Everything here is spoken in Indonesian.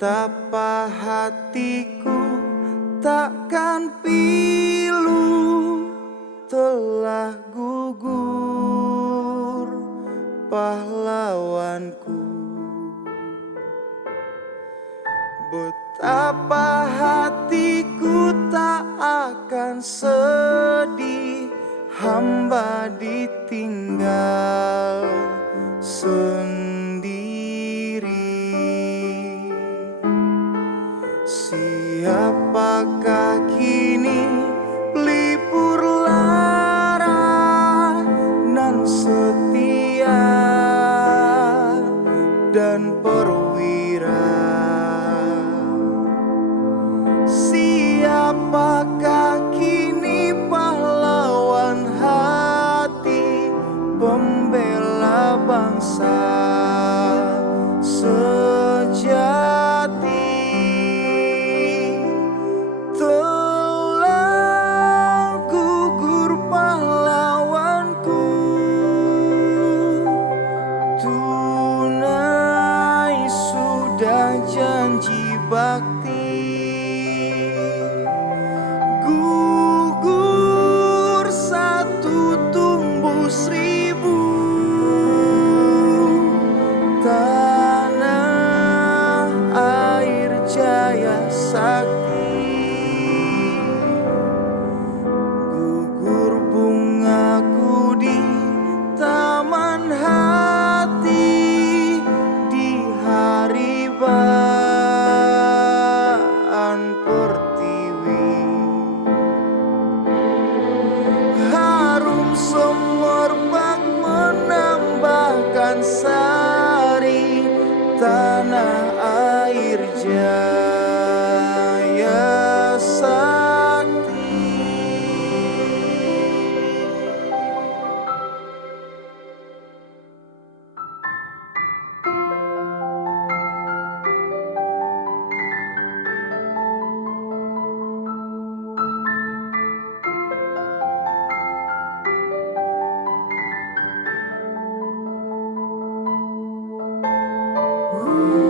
Betapa hatiku takkan pilu, telah gugur pahlawanku. Betapa hatiku tak akan sedih, hamba ditinggal sendiri. Siapakah kini pelipur lara nan setia dan perwira? Siapakah kini pahlawan hati, pembela bangsa sejati? Telah gugur pahlawanku, tunai sudah janji bakti. Gugur satu tumbuh seribu, tanah air jaya sakti. Gugur bungaku di taman hati, di hari baan pertiwi. Harum semerbak menambahkan sari, tanah air jaya sakti. Ooh.